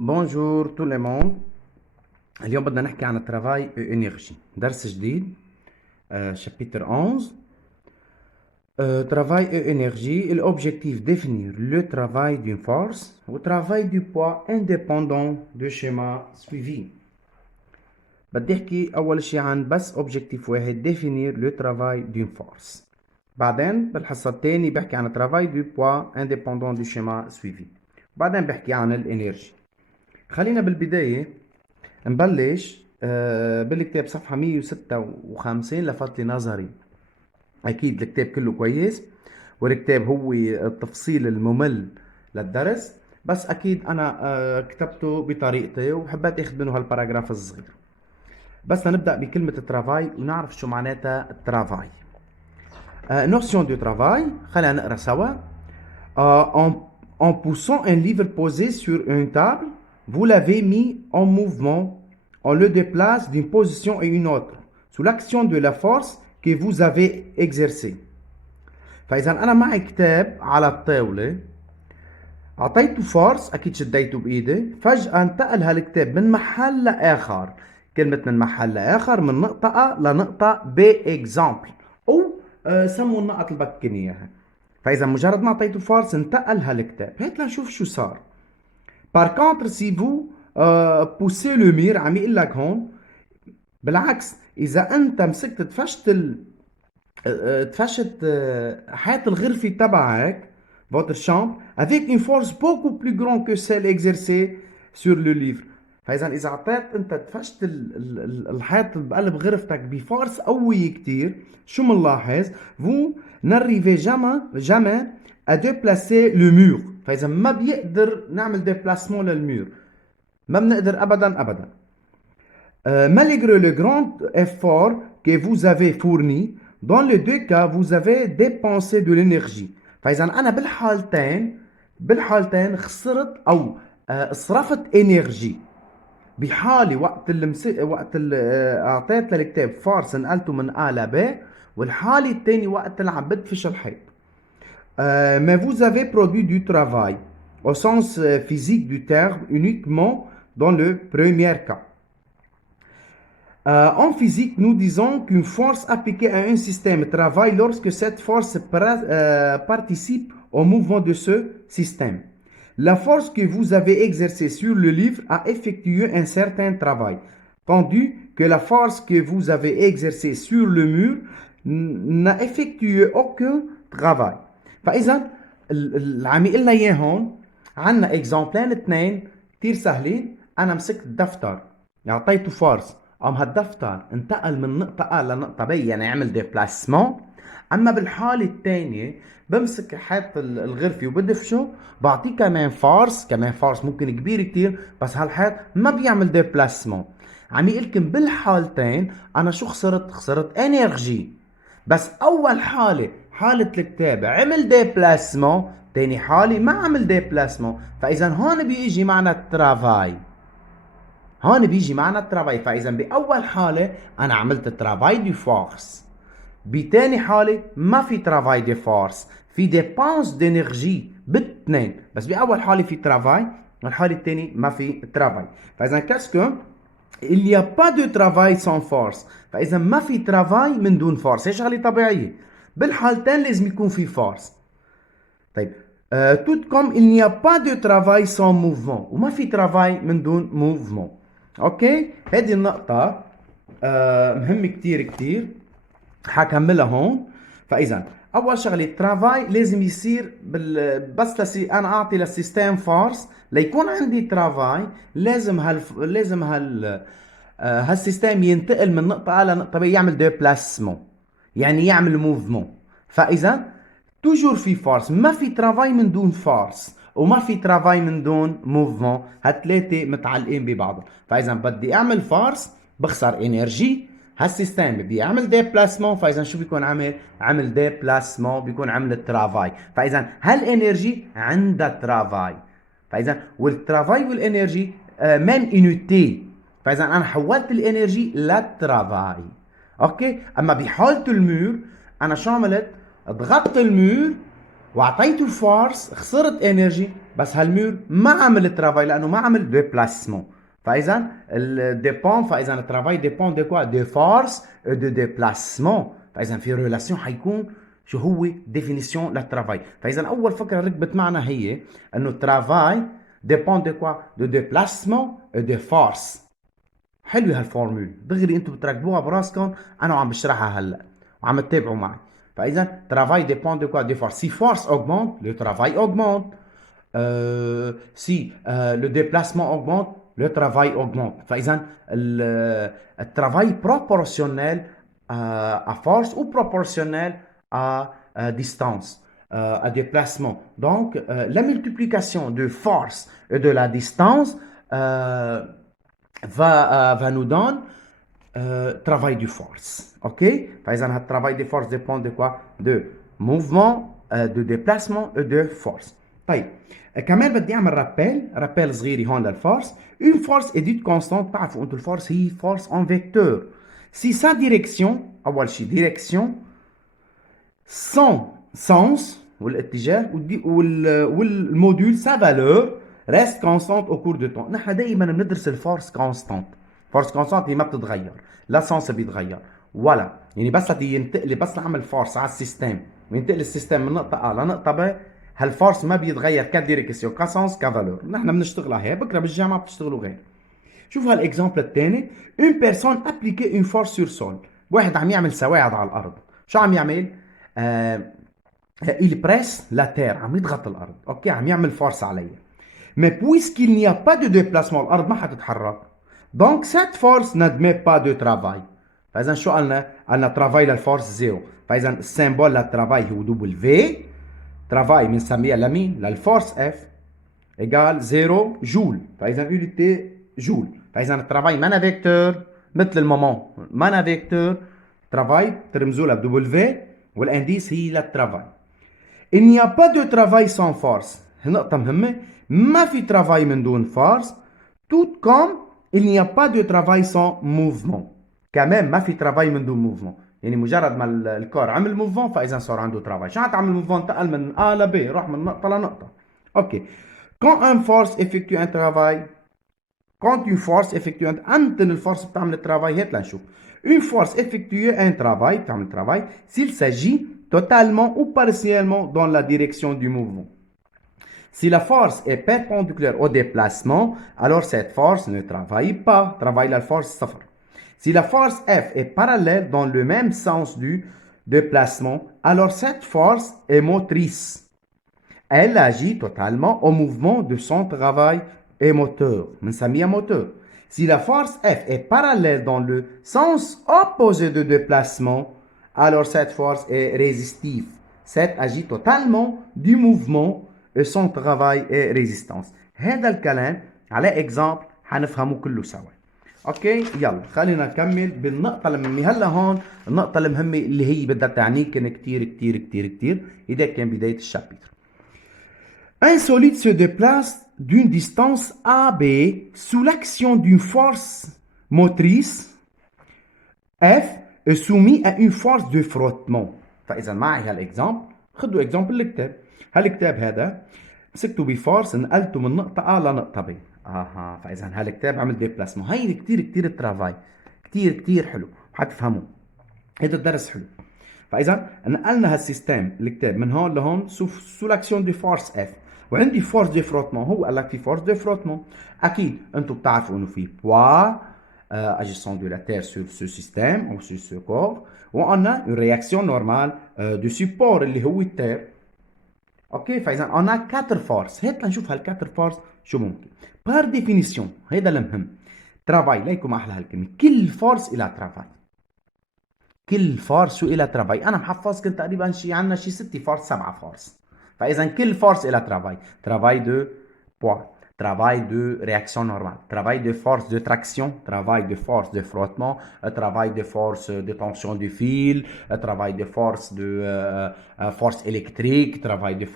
Bonjour tout le monde. اليوم بدنا نحكي عن الترافاي انرجي درس جديد chapitre 11 travail et énergie. L'objectif définir le travail d'une force au travail du poids indépendant du schéma suivi. بدي احكي اول شي عن بس objectif واحد définir le travail d'une force. بعدين بالحصة الثانية بحكي عن travail du poids indépendant du schéma suivi. بعدين بحكي عن الانرجي. خلينا بالبداية نبلش بالكتاب صفحة 156 لفت لي نظري. أكيد الكتاب كله كويس والكتاب هو التفصيل الممل للدرس، بس أكيد أنا كتبته بطريقتي وحبيت أخذ منه هالباراجراف الصغير. بس نبدأ بكلمة الترافاي ونعرف شو معناتها الترافاي. notion du travail خلينا نقرأ سوا. En poussant un livre posé sur une table, vous l'avez mis en mouvement. On le déplace d'une position à une autre sous l'action de la force que vous avez exercée. فإذا أنا معي كتاب على الطاولة، أعطيته فورس، أكيد شديته بإيدي، فجأة انتقل هالكتاب من محل لآخر. كلمة من محل لآخر من نقطة A لنقطة B example، أو سموا النقط اللي بدكن إياها. فإذا مجرد ما أعطيته فورس انتقل هالكتاب. هات لنشوف شو صار. Par contre si vous poussez le mur، عم يقول لك هون بالعكس إذا أنت مسكت تفشت حيط الغرفة تبعك votre chambre avec une force beaucoup plus grande que celle exercée sur le livre. فإذا إذا أعطيت أنت تفشت الحيط بقلب غرفتك بفورس قوية كتير، شو منلاحظ؟ vous n'arrivez jamais à déplacer le mur. فإذا ما بيقدر نعمل déplacement للمور، ما بنقدر أبدا. Malgré le grand effort que vous avez fourni, dans les deux cas vous avez dépensé de l'énergie. فإذا أنا بالحالتين خسرت أو صرفت انرجي. بحالي وقت اللي أعطيت للكتاب فارس نقلته من A ل B، والحالة الثاني وقت اللي عم بدفش الحيط. Mais vous avez produit du travail au sens physique du terme uniquement dans le premier cas. En physique, nous disons qu'une force appliquée à un système travaille lorsque cette force participe au mouvement de ce système. La force que vous avez exercée sur le livre a effectué un certain travail, tandis que la force que vous avez exercée sur le mur n'a effectué aucun travail. فإذا اللي عم يقول لنا إياه هون عنا إكزامبلين اثنين كتير سهلين. أنا مسكت الدفتر، أعطيته فورس، قام هالدفتر انتقل من نقطة A لنقطة B، يعني عمل ديبلاسمون. أما بالحالة الثانية بمسك حيط الغرفة وبدفشه، بعطيه كمان فورس ممكن كبير كتير، بس هالحيط ما بيعمل ديبلاسمون. عم يقلكم بالحالتين أنا شو خسرت انرجي. بس أول حالة حالة الكتاب عمل ديبلاسمون، تاني حالة ما عمل ديبلاسمون. فإذا هون بيجي معنا الترافاي. فإذا بأول حالة أنا عملت ترافاي دي فورس، بتاني حالة ما في ترافاي دي فورس، في ديبانس دينرجي بالاثنين. بس بأول حالة في ترافاي، والحالة الثانية ما في ترافاي. فإذا كاسكو il n'y a pas de travail sans force. فإذا ما في ترافاي من دون فورس، هي شغلة طبيعية. بالحالتين لازم يكون في فورس. طيب tout comme il n'y a pas de travail sans mouvement، وما في ترافاي من دون موفمون. اوكي، هذه النقطة مهمة كتير حكملها هون. فإذا أول شغلة الترافاي لازم يصير بس أنا أعطي للسيستم فورس ليكون عندي ترافاي، لازم هالسيستم ينتقل من نقطة A لنقطة B، يعمل ديبلاسمون، يعني يعمل موفمون. فإذا توجور في فورس، ما في ترافاي من دون فورس وما في ترافاي من دون موفمون، هالثلاثة متعلقين ببعضهم. فإذا بدي أعمل فورس بخسر انرجي، هالسيستم بيعمل ديبلاسمون، فإذا شو بيكون عمل ديبلاسمون، بيكون عمل ترافاي. فإذا هالانرجي عندها ترافاي. فإذا والترافاي والانرجي ميم انوتي. فإذا أنا حولت الانرجي للترافاي. أوكي، أما بحالة المور أنا شو عملت؟ ضغطت المور وعطيته فورس خسرت انرجي بس هالمور ما عمل ترافاي لانه ما عمل ديبلاسمون. فاذا الديبون فاذا الترافاي ديبون دو كوا؟ دو فورس دو ديبلاسمون. فاذا في ريلاسيون حيكون شو هو ديفينيسيون للترافاي. فاذا اول فكره ركبت معنا هي انه الترافاي ديبون دو كوا؟ دو ديبلاسمون دو فورس. حلوه هالفورمول دغري انتم بتركبوها براسكم، انا وعم بشرحها هلا وعم تتابعوا معي. فاذا travail dépend de quoi؟ des forces. Si force augmente, le travail augmente. Si le déplacement augmente, le travail augmente. فاذا الترافاي proportionnel à force ou proportionnel à distance, à déplacement. Donc la multiplication de force et de la distance va nous donner travail de force. OK? فإذا الترافاي de force dépend de quoi? De mouvement, de déplacement et de force. طيب كمان بدي اعمل رابيل صغيري هون للفورس. Une force est dite constante. بعرفوا انتم الفورس هي force en vecteur. Si sa direction اول شيء direction son sens والاتجاه والموديول sa valeur reste constante au cours du temps. نحن دائما بندرس الفورس كونستانت. فورس كونستانت هي ما بتتغير، لا سنس بيتغير ولا يعني بس ينتقل، بس نعمل فورس على السيستم وينتقل السيستم من نقطه A لنقطه B، هالفورس ما بيتغير كديريكسيون كسنس كفالور. نحن بنشتغل عليها، بكره بالجامعه بتشتغلوا غير. شوف هالاكزامبل الثاني. اون بيرسون ابليكي اون فورس سور سول. واحد عم يعمل سواعد على الارض. شو عم يعمل؟ il presse la terre، عم يضغط الارض. اوكي، عم يعمل فورس عليها. Mais puisqu'il n'y a pas de déplacement، الارض ما حتتحرك. Donc cette force n'admet pas de travail. فاذا شو قلنا؟ قلنا ترافاي للفورس زيرو. فاذا السيمبول للترافاي هو دبل في. ترافاي بنسميها لمين؟ للفورس اف ايجال 0 جول. فاذا يونيتي جول. فاذا الترافاي مانا فيكتور مثل المومون، مانا فيكتور. ترافاي ترمزوا لها بدبل في والانديس هي للترافاي. Il n'y a pas de travail sans force. نقطة مهمة، ما في ترافاي من دون فورس. tout comme il n'y a pas de travail sans mouvement. كمان ما في ترافاي من دون موفمون. يعني مجرد ما الكور عمل موفمون فاذا صار عنده ترافاي. شو عمل موفمون؟ انتقل من A ل B، راح من نقطة لنقطة. اوكي. quand une force effectue un travail، quand une force effectue انت الفورس بتعمل الترافاي. هات لنشوف. une force effectue un travail، بتعمل ترافاي s'il s'agit totalement ou partiellement dans la direction du mouvement. Si la force est perpendiculaire au déplacement, alors cette force ne travaille pas. Travaille la force 0. Si la force F est parallèle dans le même sens du déplacement, alors cette force est motrice. Elle agit totalement au mouvement de son travail et moteur. بنسميها moteur. Si la force F est parallèle dans le sens opposé de déplacement, alors cette force est résistive. Cette agit totalement du mouvement et son travail est résistance. هذا الكلام على اكزامبل حنفهمه كله سوا. اوكي، يلا خلينا نكمل بالنقطة المهمة هلا هون. النقطة المهمة اللي هي بدها تعنيكن كتير كتير كتير كتير. إذا كان بداية الشابتر. Un solide se déplace d'une distance AB sous l'action d'une force motrice F est soumis à une force de frottement. فإذا معي هالإكزامبل، خدوا إكزامبل الكتاب. هالكتاب هذا مسكته بفورس نقلته من نقطة A لنقطة B. فإذا هالكتاب عمل ديبلاسمون. هي كتير كتير ترافاي، كتير كتير حلو، حتفهموا. هذا الدرس حلو. فإذا نقلنا هالسيستم الكتاب من هون لهون سو لاكسيون دي فورس اف، وعندي فورس دي فروتمون. هو قال لك في فورس دي فروتمون. أكيد أنتم بتعرفوا إنه في بوا agissant de la Terre sur ce système ou sur ce corps، وأن une réaction normale du support اللي هو التير. اوكي، فاذا انا 4 فورس. هات لنشوف هال4 فورس شو ممكن. بار ديفينيسيون، هيدا المهم. ترافاي، ليكم احلى هالكلمه. كل فورس الى ترافاي. كل فورس شو الى ترافاي؟ انا محفظ كنت تقريبا عندنا شي 6 فورس 7 فورس. فاذا كل فورس الى ترافاي. ترافاي دو بوا، travail de réaction normale, travail de force de traction, travail de force de frottement, travail de force de tension du fil, travail de force de force électrique, travail de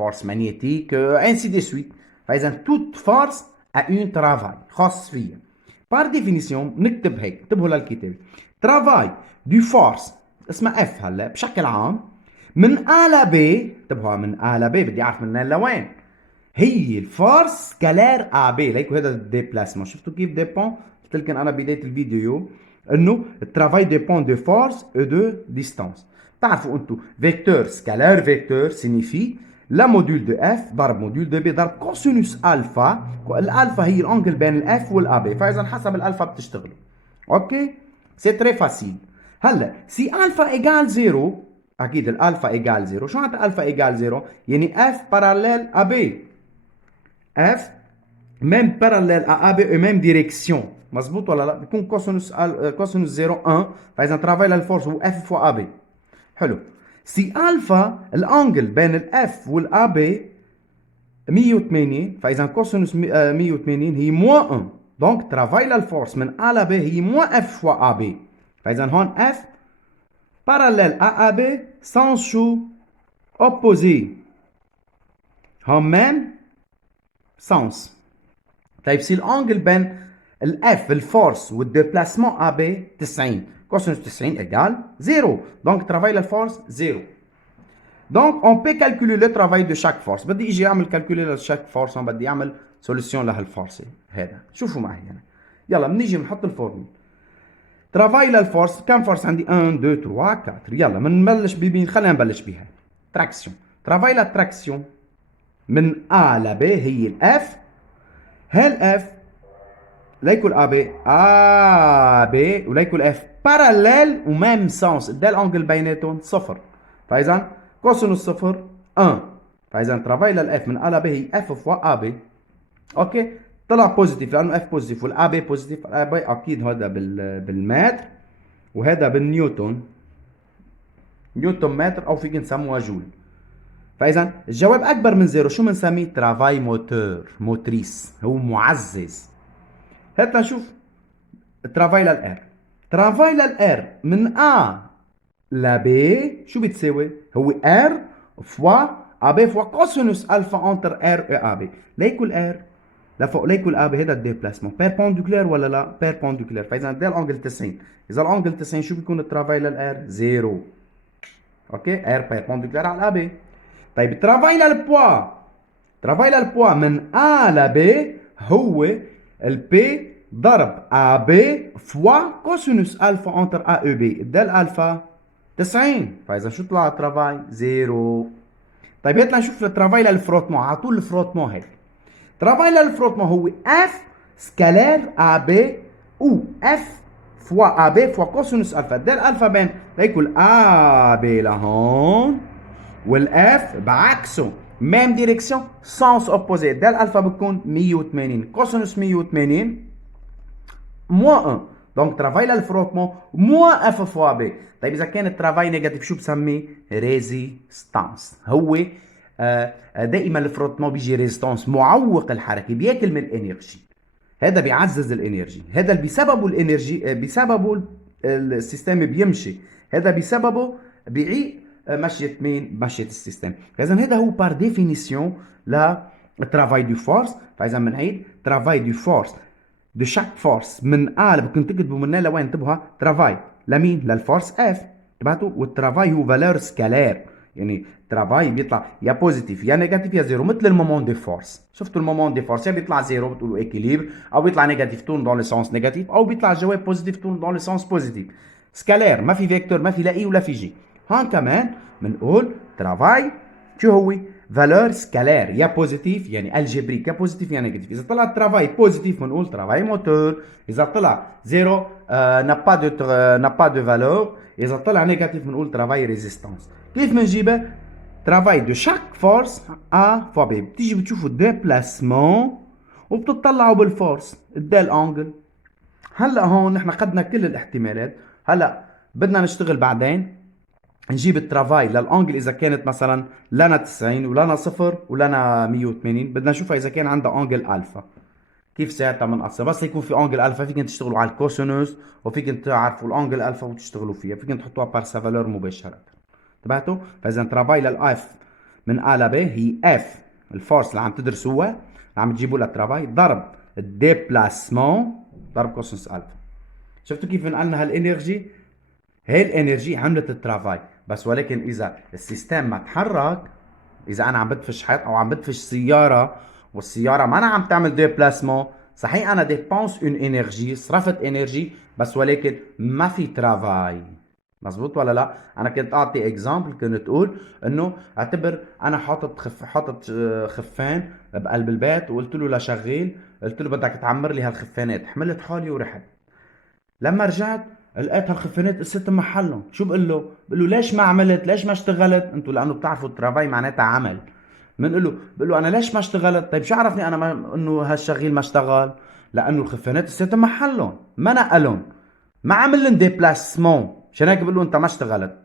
force magnétique, ainsi de suite. فإذا toute force a un travail خاص فيها. Par définition نكتب هيك، انتبهوا للكتاب. travail du force اسمها F هلا بشكل عام من A ل B، انتبهوا من A ل B بدي اعرف من لوين. هي الفورس سكالير A B، ليكوا هذا الديبلاسمون. شفتوا كيف ديبون؟ قلت لكم انا بدايه الفيديو انه الترافاي ديبون دو فورس و دو ديستانس. تعرفوا انتم فيكتور سكالير فيكتور سينيفي لا موديول دو اف ضرب موديول دو بي ضرب كوسينوس الفا. الالفا هي الانجل بين الاف والا بي، فاذا حسب الالفا بتشتغلوا. اوكي سي تري فاسيل. هلا سي الفا ايجال زيرو، اكيد الالفا ايجال زيرو. شو معناتها الفا ايجال زيرو؟ يعني اف باراليل ا بي، اف ميم باراليل ا بي ميم ديريكسيون، مظبوط ولا لا؟ بيكون كوسينوس 0 1، فاذا ترافاي للفورس هو اف فوا ا بي. حلو. سي الفا الانجل بين الاف والا بي 180، فاذا كوسينوس 180 هي موان 1، دونك ترافاي للفورس من ا ل بي هي موان اف فوا ا بي. فاذا هون اف باراليل ا بي سانس شو؟ اوبوزي. هون ميم سانس. طيب سي الانجل بين الاف الفورس والديبلاسمون ا بي 90، كوسينوس 90 ايجال 0، دونك ترافاي للفورس 0. دونك اون بي كالكولي لو ترافاي دو شاك فورس. بدي اجي اعمل كالكولي لشاك فورس، بدي اعمل سوليسيون لهالفورس هذا. شوفوا معي هنا، يلا بنيجي بنحط الفورمول. ترافاي للفورس كم فورس عندي؟ 1 2 3 4. يلا بنبلش بمين؟ خلينا نبلش بها. تراكسيون. ترافاي للتراكسيون من ا ل ب هي الاف. هالاف ليكو ا بي وليكو الاف باراليل وميم سونس، ده الانجل بيناتهم صفر، فاذا كوسينوس صفر 1. فاذا ترافاي للاف من ا ل بي هي اف فوا ا بي. اوكي طلع بوزيتيف لانه اف بوزيتيف والا بي بوزيتيف. الا بي اكيد هذا بالمتر وهذا بالنيوتن، نيوتن متر او فيك نسموها جول. فاذا الجواب اكبر من زيرو شو بنسميه؟ ترافاي موتور، موتريس، هو معزز. هات نشوف ترافاي للار. ترافاي للار من ا ل بي شو بتساوي؟ هو ار فوا ا بي فوا كوسينوس الفا انتر ار و ا بي. ليكو الار لفوق ليكو الا بي، هذا الديبلاسمون بيربونديكولير ولا لا؟ بيربونديكولير. فاذا ده الانجل 90. اذا الانجل 90 شو بيكون الترافاي للار؟ زيرو. اوكي ار بيربونديكولير على ا بي. طيب ترافاي للبوا. ترافاي للبوا من ا ل بي هو البي ضرب ا بي فوا كوسينوس الفا انتر ا او بي. ده الالفا 90، فاذا شو طلع الترافاي؟ زيرو. طيب هات نشوف الترافاي للفروتمون على طول. الفروتمون هيك ترافاي للفروتمون هو اف سكالير ا بي او اف فوا ا بي فوا كوسينوس الفا. ده الالفا بين ليكو ا بي لهون والاف بعكسه ميم ديريكسيون سانس اوبوزي. ده الالفا بتكون 180، كوسينوس 180 موان 1، دونك ترافاي للفروتمون موان اف فوا بي. طيب اذا كان الترافاي نيجاتيف شو بسميه؟ ريزيستانس. هو دائما الفروتمون بيجي ريزيستانس، معوق الحركه، بياكل من الانرجي، هذا بيعزز الانرجي، هذا اللي بسببه الانرجي بسببه السيستم بيمشي، هذا بسببه بيعيق مشية مين؟ مشية السيستم. فاذا هذا هو بار ديفينيسيون لا ترافاي دو فورس. فاذا بنعيد ترافاي دو فورس دو شاك فورس من ا بدكم تكتبوا من لوين؟ انتبهوا ترافاي لمين؟ للفورس اف. انتبهتوا؟ والترافاي هو فالور سكالير، يعني ترافاي بيطلع يا بوزيتيف يا نيجاتيف يا زيرو، مثل المومون دي فورس. شفتوا المومون دي فورس يا بيطلع زيرو بتقولوا ايكيليبر، او بيطلع نيجاتيف تون دون لو سونس نيجاتيف، او بيطلع الجواب بوزيتيف تون دون لو سونس بوزيتيف. سكالير ما في فيكتور، ما في لا اي ولا في جي. هون كمان بنقول ترافاي شو هو؟ فالور سكالير، يا بوزيتيف يعني الجبريك، يا بوزيتيف يا نيجاتيف. اذا طلع ترافاي بوزيتيف بنقول ترافاي موتور، اذا طلع زيرو n'a pas de valeur، اذا طلع نيجاتيف بنقول ترافاي ريزيستانس. كيف بنجيبها؟ ترافاي دو شاك فورس ا فوا بي. بتيجي بتشوفوا الديبلاسمون وبتطلعوا بالفورس ده الانجل. هلا هون نحن قدنا كل الاحتمالات. هلا بدنا نشتغل بعدين نجيب الترافاي للانجل اذا كانت مثلا لنا 90 ولنا 0 ولنا 180. بدنا نشوفها اذا كان عندها انجل الفا. كيف ساعتها بنقصها؟ بس يكون في انجل الفا فيكم تشتغلوا على الكوسينوس، وفيكم تعرفوا الانجل الفا وتشتغلوا فيها، فيكم تحطوها بار سا فالور مباشره. انتبهتوا؟ فاذا ترافاي للاف من ا ل ب هي اف الفورس اللي عم تدرسوها اللي عم تجيبوا لها ترافاي ضرب الديبلاسمون ضرب كوسينوس الفا. شفتوا كيف نقلنا هالانرجي؟ هاي الانرجي عملت الترافاي بس ولكن اذا السيستم ما تحرك، اذا انا عم بدفش حيط او عم بدفش سياره والسياره ما انا عم تعمل ديبلاسمون، صحيح انا ديبونس اون انرجي، صرفت انرجي، بس ولكن ما في ترافاي. مزبوط ولا لا؟ انا كنت اعطي اكزامبل، كنت اقول انه اعتبر انا حاطط خفان بقلب البيت، وقلت له لشغيل، قلت له بدك تعمر لي هالخفانات، حملت حالي ورحت. لما رجعت لقيت هالخفانات قصتهم محلهم. شو بقول له؟ بقول له ليش ما عملت؟ ليش ما اشتغلت؟ انتوا لانه بتعرفوا الترافاي معناتها عمل. بنقول له، بقول له انا ليش ما اشتغلت؟ طيب شو عرفني انا ما انه هالشغيل ما اشتغل؟ لانه الخفانات قصتهم محلهم، ما نقلهم، ما عمل لهم ديبلاسمون، عشان هيك بقول له انت ما اشتغلت.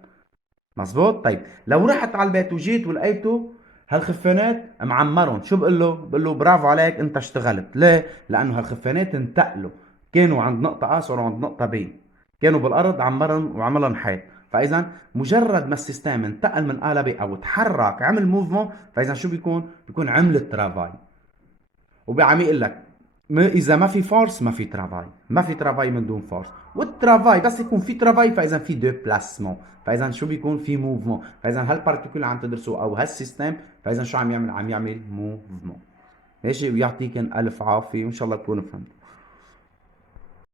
مزبوط. طيب لو رحت على البيت وجيت ولقيته هالخفانات معمرهم، شو بقول له؟ بقول له برافو عليك انت اشتغلت. ليه؟ لانه هالخفانات انتقلوا، كانوا عند نقطة A صاروا عند نقطة B، كانوا بالارض عمرهم وعملهم حيط. فاذا مجرد ما السيستم انتقل من A ل B او تحرك عمل موفمون، فاذا شو بيكون؟ بيكون عمل ترافاي. وعم يقول لك اذا ما في فورس ما في ترافاي، ما في ترافاي من دون فورس. والترافاي بس يكون في ترافاي فاذا في دو بلاسمون، فاذا شو بيكون؟ في موفمون. فاذا هالبارتيكول عم تدرسه او هالسيستم، فاذا شو عم يعمل؟ عم يعمل موفمون. ماشي، ويعطيكم الف عافيه، وان شاء الله تكونوا فهمتوا.